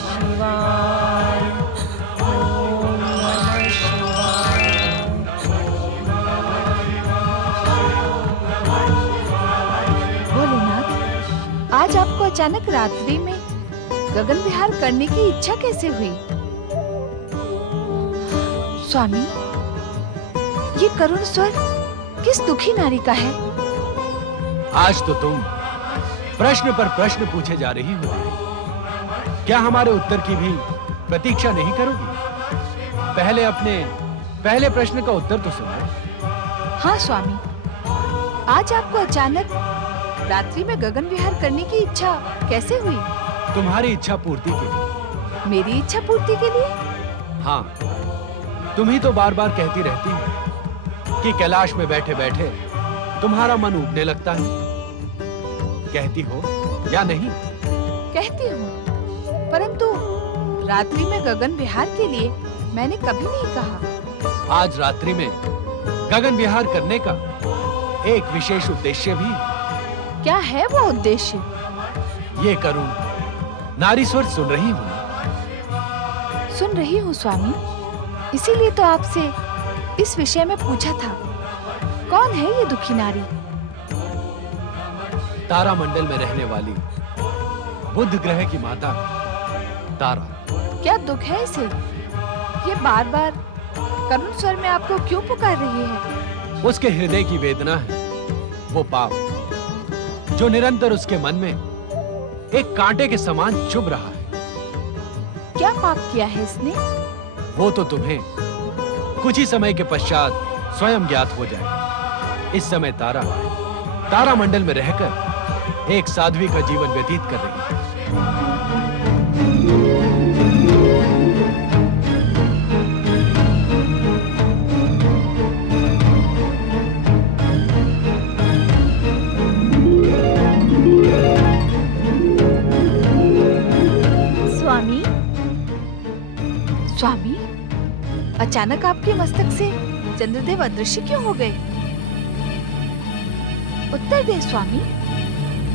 शिवाय। ओम नमः शिवाय। भोलेनाथ, आज आपको अचानक रात्रि में गगन विहार करने की इच्छा कैसे हुई? स्वामी, ये करुण स्वर किस दुखी नारी का है? आज तो तुम प्रश्न पर प्रश्न पूछे जा रही हो। क्या हमारे उत्तर की भी प्रतीक्षा नहीं करोगी? पहले अपने पहले प्रश्न का उत्तर तो सुनो। हाँ स्वामी, आज आपको अचानक रात्रि में गगन विहार करने की इच्छा कैसे हुई? तुम्हारी इच्छा पूर्ति के लिए। मेरी इच्छा पूर्ति के लिए? हाँ, तुम ही तो बार बार कहती रहती हो कि कैलाश में बैठे बैठे तुम्हारा मन उबने लगता है। कहती हो या नहीं? कहती हूँ, परंतु रात्रि में गगन विहार के लिए मैंने कभी नहीं कहा। आज रात्रि में गगन विहार करने का एक विशेष उद्देश्य भी। क्या है वो उद्देश्य? ये करुण नारी स्वर सुन रही हूँ। सुन रही हूँ स्वामी, इसीलिए तो आपसे इस विषय में पूछा था। कौन है ये दुखी नारी? तारामंडल में रहने वाली बुध ग्रह की माता तारा। क्या दुख है इसे? ये बार बार करुण स्वर में आपको क्यों पुकार रही है? उसके हृदय की वेदना है वो पाप जो निरंतर उसके मन में एक कांटे के समान चुभ रहा है। क्या पाप किया है इसने? वो तो तुम्हें कुछ ही समय के पश्चात स्वयं ज्ञात हो जाएगा। इस समय तारा तारामंडल में रहकर एक साध्वी का जीवन व्यतीत कर रही है। स्वामी, स्वामी, अचानक आपके मस्तक से चंद्रदेव अदृश्य क्यों हो गए? उत्तर दे स्वामी,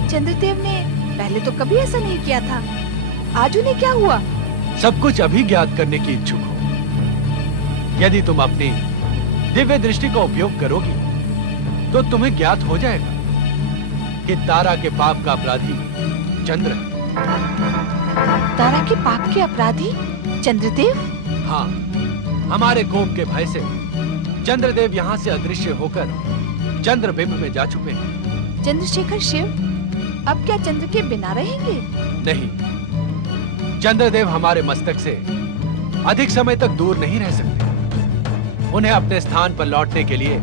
चंद्रदेव ने पहले तो कभी ऐसा नहीं किया था। आज उन्हें क्या हुआ? सब कुछ अभी ज्ञात करने की इच्छुक हो। यदि तुम अपनी दिव्य दृष्टि का उपयोग करोगी तो तुम्हें ज्ञात हो जाएगा कि तारा के पाप का अपराधी चंद्र है। तारा के पाप के अपराधी चंद्रदेव? हाँ, हमारे कोप के भय से चंद्रदेव यहाँ से अदृश्य होकर चंद्रबिंब में जा चुके हैं। चंद्रशेखर शिव अब क्या चंद्र के बिना रहेंगे? नहीं, चंद्रदेव हमारे मस्तक से अधिक समय तक दूर नहीं रह सकते। उन्हें अपने स्थान पर लौटने के लिए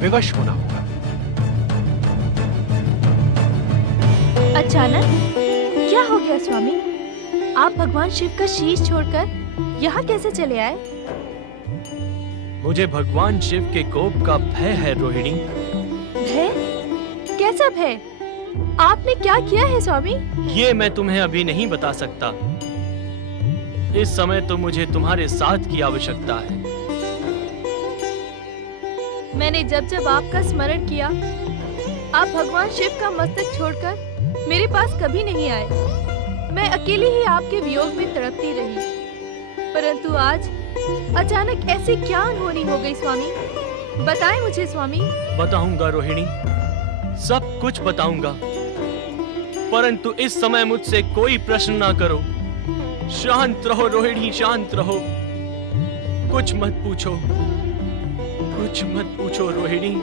विवश होना होगा। अचानक क्या हो गया स्वामी? आप भगवान शिव का शीश छोड़कर यहाँ कैसे चले आए? मुझे भगवान शिव के कोप का भय है रोहिणी। भय? कैसा भय? आपने क्या किया है स्वामी? ये मैं तुम्हें अभी नहीं बता सकता। इस समय तो मुझे तुम्हारे साथ की आवश्यकता है। मैंने जब जब आपका स्मरण किया, आप भगवान शिव का मस्तक छोड़कर मेरे पास कभी नहीं आए। मैं अकेली ही आपके वियोग में तड़पती रही। परंतु आज अचानक ऐसी क्या अनहोनी हो गई स्वामी? बताएं मुझे स्वामी। बताऊंगा रोहिणी, सब कुछ बताऊंगा, परंतु इस समय मुझसे कोई प्रश्न ना करो। शांत रहो रोहिणी, शांत रहो। कुछ मत पूछो, कुछ मत पूछो रोहिणी।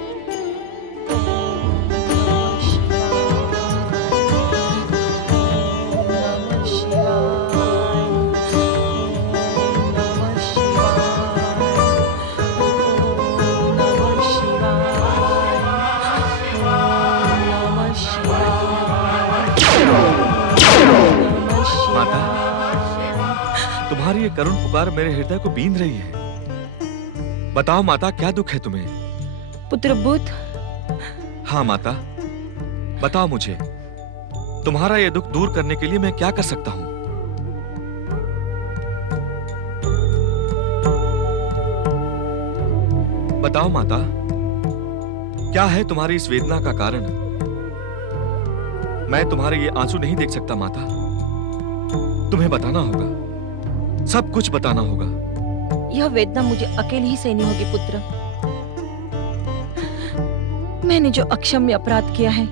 माता, तुम्हारी ये करुण पुकार मेरे हृदय को बींध रही है। बताओ माता, क्या दुख है तुम्हें? पुत्र बुध। हाँ माता, बताओ मुझे, तुम्हारा ये दुख दूर करने के लिए मैं क्या कर सकता हूँ? बताओ माता, क्या है तुम्हारी इस वेदना का कारण? मैं तुम्हारे ये आंसू नहीं देख सकता माता। तुम्हें बताना होगा, सब कुछ बताना होगा। यह वेदना मुझे अकेले ही सहनी होगी पुत्र। मैंने जो अक्षम्य अपराध किया है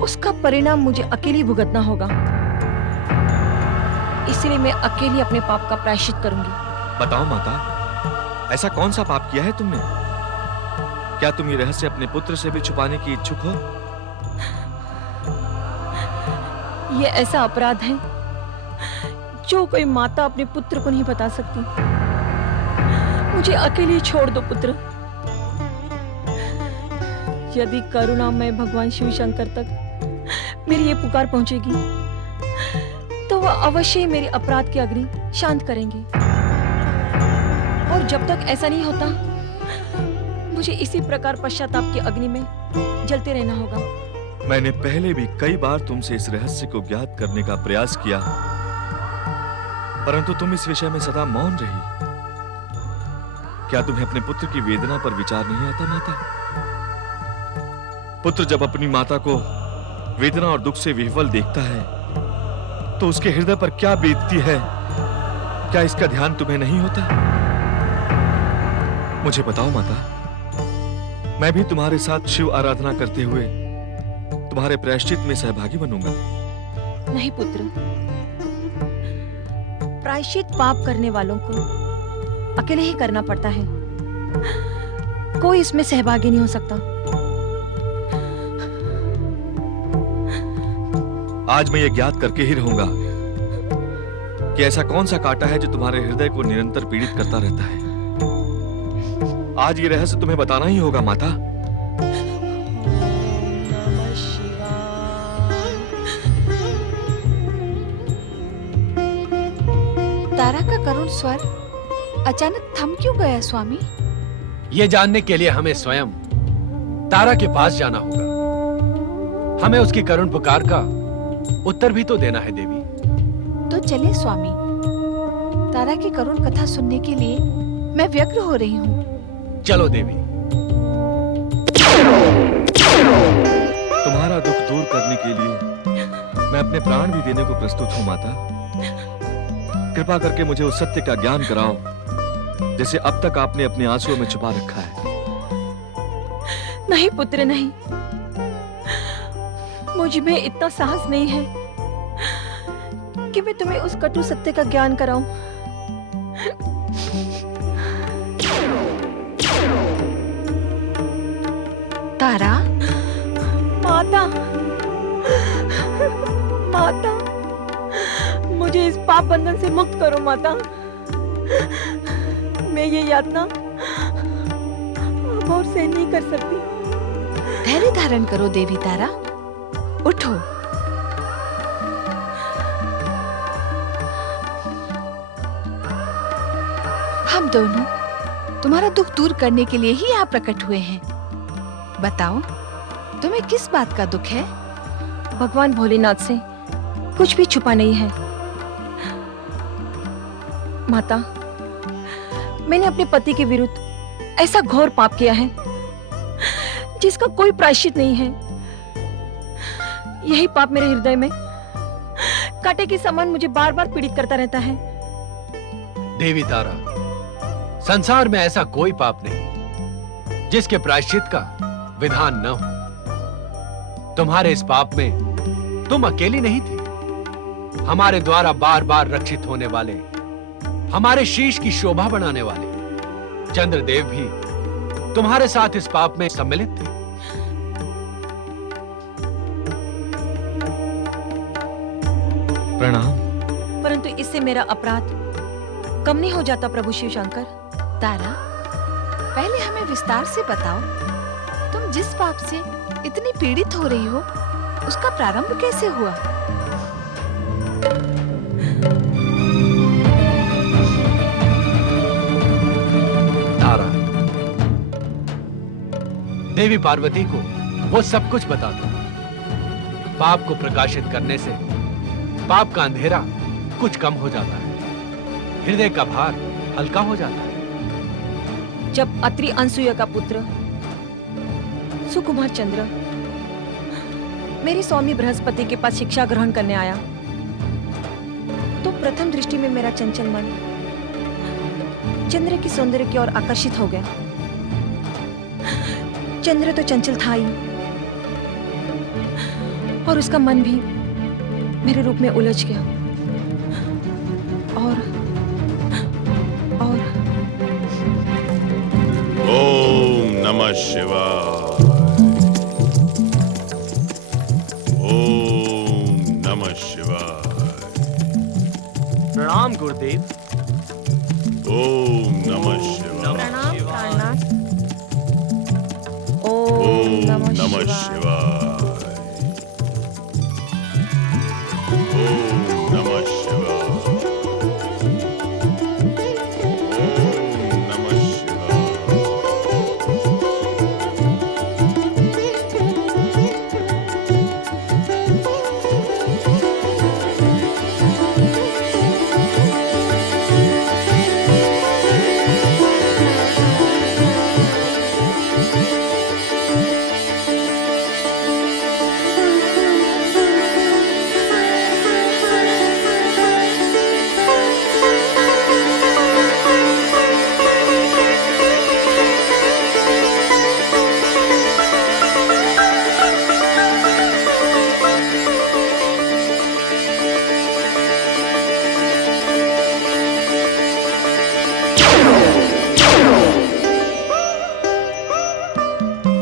उसका परिणाम मुझे अकेले ही भुगतना होगा। इसलिए मैं अकेली अपने पाप का प्रायश्चित करूंगी। बताओ माता, ऐसा कौन सा पाप किया है तुमने? क्या तुम ये रहस्य अपने पुत्र से भी छुपाने की इच्छुक हो? ये ऐसा अपराध है जो कोई माता अपने पुत्र को नहीं बता सकती। मुझे अकेले छोड़ दो पुत्र। यदि करुणामय भगवान शिव शंकर तक मेरी ये पुकार पहुंचेगी तो वह अवश्य ही मेरे अपराध की अग्नि शांत करेंगे। और जब तक ऐसा नहीं होता मुझे इसी प्रकार पश्चाताप की अग्नि में जलते रहना होगा। मैंने पहले भी कई बार तुमसे इस रहस्य को ज्ञात करने का प्रयास किया, परंतु तुम इस विषय में सदा मौन रही। क्या तुम्हें अपने पुत्र की वेदना पर विचार नहीं आता माता? पुत्र जब अपनी माता को वेदना और दुख से विह्वल देखता है तो उसके हृदय पर क्या बीतती है, क्या इसका ध्यान तुम्हें नहीं होता? मुझे बताओ माता, मैं भी तुम्हारे साथ शिव आराधना करते हुए तुम्हारे प्रायश्चित में सहभागी बनूंगा। नहीं पुत्र, प्रायश्चित पाप करने वालों को अकेले ही करना पड़ता है, कोई इसमें सहभागी नहीं हो सकता। आज मैं ये ज्ञात करके ही रहूंगा कि ऐसा कौन सा कांटा है जो तुम्हारे हृदय को निरंतर पीड़ित करता रहता है। आज ये रहस्य तुम्हें बताना ही होगा माता। तारा का करुण स्वर अचानक थम क्यों गया स्वामी? ये जानने के लिए हमें स्वयं तारा के पास जाना होगा। हमें उसकी करुण पुकार का उत्तर भी तो देना है देवी। तो चले स्वामी, तारा की करुण कथा सुनने के लिए मैं व्यग्र हो रही हूँ। चलो देवी। तुम्हारा दुख दूर करने के लिए मैं अपने प्राण भी देने को प्रस्तुत हूँ माता। कृपा करके मुझे उस सत्य का ज्ञान कराओ जिसे अब तक आपने अपने आंसुओं में छुपा रखा है। नहीं पुत्र नहीं, मुझ में इतना साहस नहीं है कि मैं तुम्हें उस कटु सत्य का ज्ञान कराऊं। तारा, माता, माता, मुझे इस पाप बंधन से मुक्त करो माता। मैं ये यातना अब और सहन नहीं कर सकती। धैर्य धारण करो देवी तारा, उठो। हम दोनों तुम्हारा दुख दूर करने के लिए ही यहाँ प्रकट हुए हैं। बताओ, तुम्हें किस बात का दुख है? भगवान भोलेनाथ से कुछ भी छुपा नहीं है माता। मैंने अपने पति के विरुद्ध ऐसा घोर पाप किया है जिसका कोई प्रायश्चित नहीं है। यही पाप मेरे हृदय में कांटे के समान मुझे बार बार पीड़ित करता रहता है। देवी तारा, संसार में ऐसा कोई पाप नहीं जिसके प्रायश्चित का विधान न हो। तुम्हारे इस पाप में तुम अकेली नहीं थी। हमारे द्वारा बार बार रक्षित होने वाले, हमारे शीश की शोभा बढ़ाने वाले चंद्रदेव भी तुम्हारे साथ इस पाप में सम्मिलित थे। प्रणाम। परंतु इससे मेरा अपराध कम नहीं हो जाता प्रभु शिव शंकर। तारा, पहले हमें विस्तार से बताओ, तुम जिस पाप से इतनी पीड़ित हो रही हो उसका प्रारंभ कैसे हुआ? तारा, देवी पार्वती को वो सब कुछ बता दो। पाप को प्रकाशित करने से पाप का अंधेरा कुछ कम हो जाता है, हृदय का भार हल्का हो जाता है। जब अत्रि अनसुया का पुत्र सुकुमार चंद्र मेरे स्वामी बृहस्पति के पास शिक्षा ग्रहण करने आया तो प्रथम दृष्टि में मेरा चंचल मन चंद्र की सौंदर्य की ओर आकर्षित हो गया। चंद्र तो चंचल था ही, और उसका मन भी मेरे रूप में उलझ गया। और ओम नमः शिवाय। ओम नमः शिवाय। प्रणाम गुरुदेव। ओम नमः शिवाय। प्रणाम प्राणनाथ। ओम नमः शिवाय। ओम नमः शिवाय। ओम नमः शिवाय।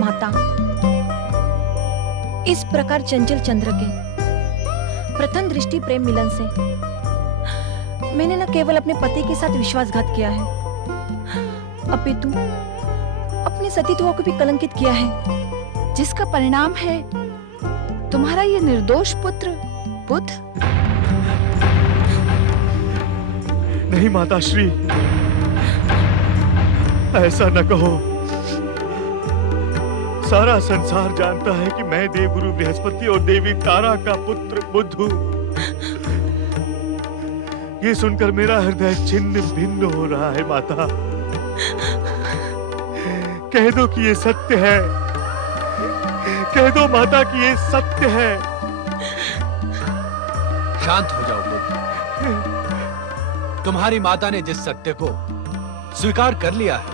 माता, इस प्रकार चंचल चंद्र के प्रथम दृष्टि प्रेम मिलन से मैंने न केवल अपने पति के साथ विश्वासघात किया है, अपितु अपने सतीत्व को भी कलंकित किया है, जिसका परिणाम है तुम्हारा ये निर्दोष पुत्र बुध। नहीं माताश्री, ऐसा न कहो। सारा संसार जानता है कि मैं देवगुरु बृहस्पति और देवी तारा का पुत्र बुध हूं। ये सुनकर मेरा हृदय छिन्न भिन्न हो रहा है माता। कह दो कि ये सत्य है। कह दो माता कि ये सत्य है। शांत हो जाओ बुद्ध। तुम्हारी माता ने जिस सत्य को स्वीकार कर लिया है,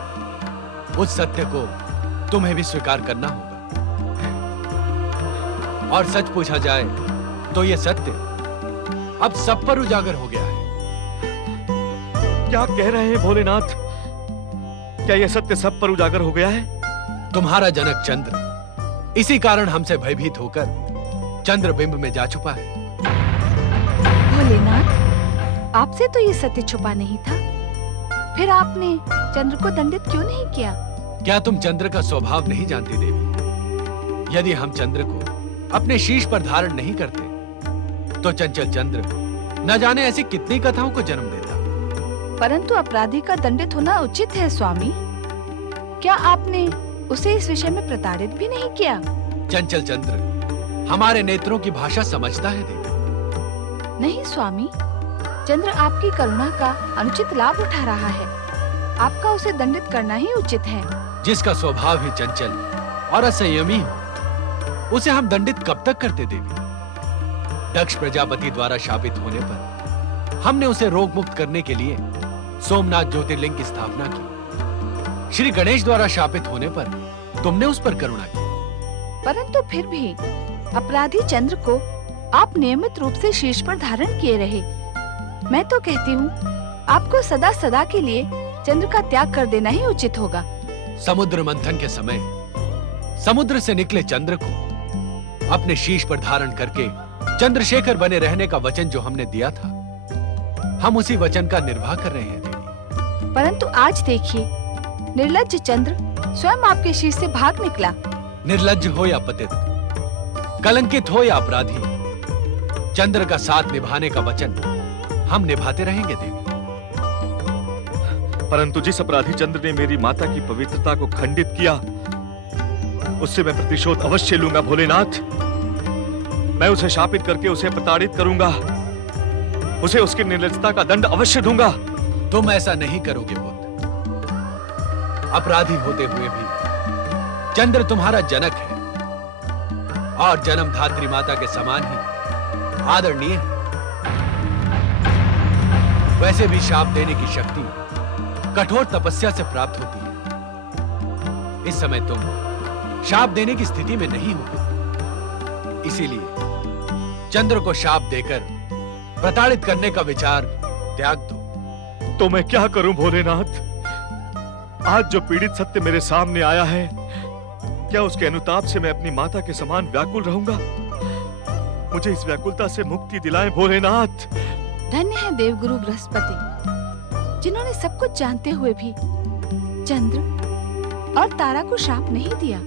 उस सत्य को तुम्हें भी स्वीकार करना होगा। और सच पूछा जाए तो यह सत्य अब सब पर उजागर हो गया है। क्या कह रहे हैं भोलेनाथ? क्या यह सत्य सब पर उजागर हो गया है? तुम्हारा जनक चंद्र इसी कारण हमसे भयभीत होकर चंद्रबिंब में जा छुपा है। भोलेनाथ, आपसे तो ये सत्य छुपा नहीं था, फिर आपने चंद्र को दंडित क्यों नहीं किया? क्या तुम चंद्र का स्वभाव नहीं जानती देवी? यदि हम चंद्र को अपने शीश पर धारण नहीं करते तो चंचल चंद्र न जाने ऐसी कितनी कथाओं को जन्म देता। परंतु अपराधी का दंडित होना उचित है स्वामी। क्या आपने उसे इस विषय में प्रताड़ित भी नहीं किया? चंचल चंद्र हमारे नेत्रों की भाषा समझता है देवी। नहीं स्वामी, चंद्र आपकी करुणा का अनुचित लाभ उठा रहा है। आपका उसे दंडित करना ही उचित है। जिसका स्वभाव ही चंचल और असंयमी हो, उसे हम दंडित कब तक करते देवी? दक्ष प्रजापति द्वारा शापित होने पर हमने उसे रोग मुक्त करने के लिए सोमनाथ ज्योतिर्लिंग की स्थापना की। श्री गणेश द्वारा शापित होने पर तुमने उस पर करुणा की। परंतु फिर भी अपराधी चंद्र को आप नियमित रूप से शीर्ष पर धारण किए रहे। मैं तो कहती हूँ आपको सदा सदा के लिए चंद्र का त्याग कर देना ही उचित होगा। समुद्र मंथन के समय समुद्र से निकले चंद्र को अपने शीश पर धारण करके चंद्रशेखर बने रहने का वचन जो हमने दिया था, हम उसी वचन का निर्वाह कर रहे हैं देवी। परंतु आज देखिए, निर्लज्ज चंद्र स्वयं आपके शीश से भाग निकला। निर्लज्ज हो या पतित, कलंकित हो या अपराधी, चंद्र का साथ निभाने का वचन हम निभाते रहेंगे देवी। परंतु जिस अपराधी चंद्र ने मेरी माता की पवित्रता को खंडित किया, उससे मैं प्रतिशोध अवश्य लूंगा भोलेनाथ। मैं उसे शापित करके उसे प्रताड़ित करूंगा। उसे उसकी निर्लज्जता का दंड अवश्य दूंगा। तुम ऐसा नहीं करोगे पुत्र। अपराधी होते हुए भी चंद्र तुम्हारा जनक है और जन्म धात्री माता के समान ही आदरणीय है। वैसे भी शाप देने की शक्ति कठोर तपस्या से प्राप्त होती है। इस समय तुम शाप देने की स्थिति में नहीं हो, इसीलिए चंद्र को शाप देकर प्रताड़ित करने का विचार त्याग दो। तो मैं क्या करूं भोलेनाथ? आज जो पीड़ित सत्य मेरे सामने आया है, क्या उसके अनुताप से मैं अपनी माता के समान व्याकुल रहूंगा? मुझे इस व्याकुलता से मुक्ति दिलाएं भोलेनाथ। धन्य है देवगुरु बृहस्पति, जिन्होंने सब कुछ जानते हुए भी चंद्र और तारा को शाप नहीं दिया।